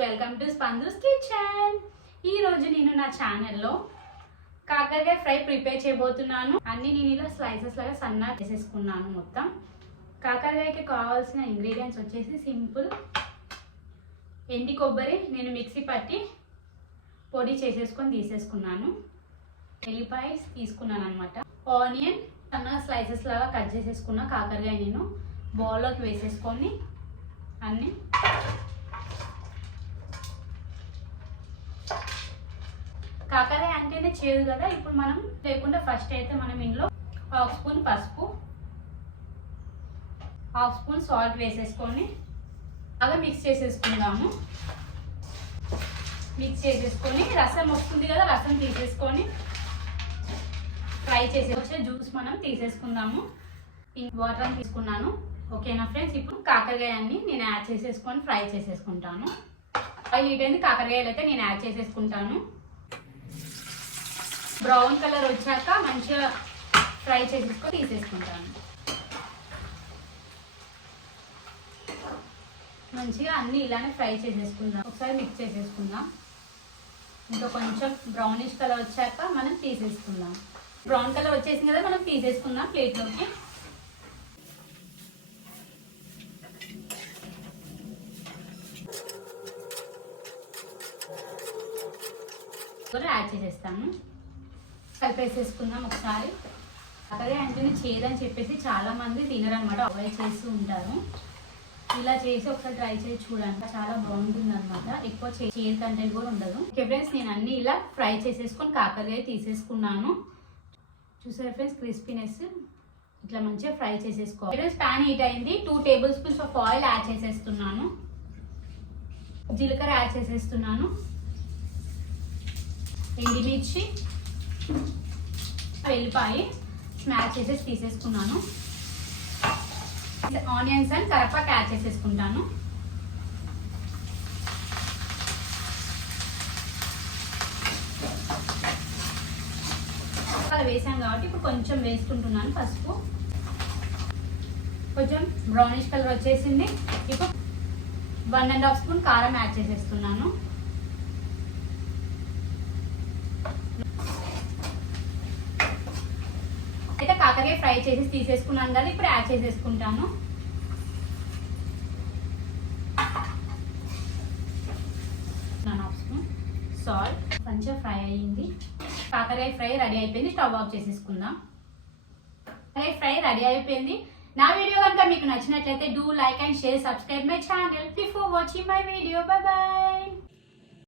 Welcome to స్పందూస్ kitchen. ఈ రోజు నేను నా ఛానల్లో కాకరకాయ ఫ్రై ప్రిపేర్ చేయబోతున్నాను. అన్ని నేను ఇలా స్లైసెస్ లాగా సన్నగా చేసేసుకున్నాను. మొత్తం కాకరకాయకి కావాల్సిన ఇంగ్రీడియంట్స్ వచ్చేసి సింపుల్ ఎండి కొబ్బరి నేను మిక్సీ పట్టి పొడి చేసేసుకొని తీసేసుకున్నాను. ఎల్లిపాయ తీసుకున్నాను అనమాట. ఆనియన్ సన్నగా స్లైసెస్ లాగా కట్ చేసేసుకున్న కాకరకాయ నేను బౌల్లోకి వేసేసుకొని అన్నీ కాకరకాయ అంటేనే చేదు కదా. ఇప్పుడు మనం లేకుండా ఫస్ట్ అయితే మనం ఇందులో హాఫ్ స్పూన్ పసుపు, హాఫ్ స్పూన్ సాల్ట్ వేసేసుకొని బాగా మిక్స్ చేసేసుకుందాము. మిక్స్ చేసేసుకొని రసం వస్తుంది కదా, రసం తీసేసుకొని ఫ్రై చేసి వచ్చే జ్యూస్ మనం తీసేసుకుందాము. వాటర్ అని తీసుకున్నాను. ఓకేనా ఫ్రెండ్స్, ఇప్పుడు కాకరకాయ అన్ని నేను యాడ్ చేసేసుకొని ఫ్రై చేసేసుకుంటాను. ఆయిల్ హీట్ అయింది, కాకరకాయలు అయితే నేను యాడ్ చేసేసుకుంటాను. బ్రౌన్ కలర్ వచ్చాక మంచిగా ఫ్రై చేసేసుకొని తీసేసుకుంటాను. మంచిగా అన్నీ ఇలానే ఫ్రై చేసేసుకుందాం. ఒకసారి మిక్స్ చేసేసుకుందాం. ఇంకా కొంచెం బ్రౌనిష్ కలర్ వచ్చాక మనం తీసేసుకుందాం. బ్రౌన్ కలర్ వచ్చేసింది కదా, మనం తీసేసుకుందాం ప్లేట్లోకి. యాడ్ చేసేస్తాము. కలిపేసేసుకుందాం ఒకసారి. అదే అంటే చేదని చెప్పేసి చాలా మంది తినరనమాట, అవాయిడ్ చేస్తూ ఉంటారు. ఇలా చేసి ఒకసారి ట్రై చేసి చూడండి, చాలా బాగుంటుంది అనమాట. ఎక్కువ చేదు కంటెంట్ కూడా ఉండదు. ఓకే ఫ్రెండ్స్, నేను అన్ని ఇలా ఫ్రై చేసేసుకొని కాకరకాయ తీసేసుకున్నాను. చూసారు ఫ్రెండ్స్, క్రిస్పీనెస్ ఇట్లా మంచిగా ఫ్రై చేసేసుకోవాలి. ఫ్రెండ్స్, ప్యాన్ హీట్ అయింది. 2 table spoons of oil add చేసేస్తున్నాను. జీలకర్ర యాడ్ చేసేస్తున్నాను. ఎండిమిర్చి, వెల్లిపాయ స్మాష్ చేసేసి తీసేసుకున్నాను. ఆనియన్స్ అండ్ కరివేపాకు యాడ్ చేసేసుకుంటాను. అలా వేసాను కాబట్టి ఇప్పుడు కొంచెం వేసుకుంటున్నాను పసుపు. కొంచెం బ్రౌనిష్ కలర్ వచ్చేసింది. ఇప్పుడు 1.5 స్పూన్ కారం యాడ్ చేసేస్తున్నాను. అయితే కాకరకాయ ఫ్రై చేసి తీసేసుకున్నాను కదా, ఇప్పుడు యాడ్ చేసేసుకుంటాను. Half spoon salt. మంచిగా ఫ్రై అయ్యింది. కాకరకాయ ఫ్రై రెడీ అయిపోయింది. స్టవ్ ఆఫ్ చేసేసుకుందాం. కాకరకాయ ఫ్రై రెడీ అయిపోయింది. నా వీడియో కనుక మీకు నచ్చినట్లయితే do like and share, subscribe my channel before watching my video. Bye bye.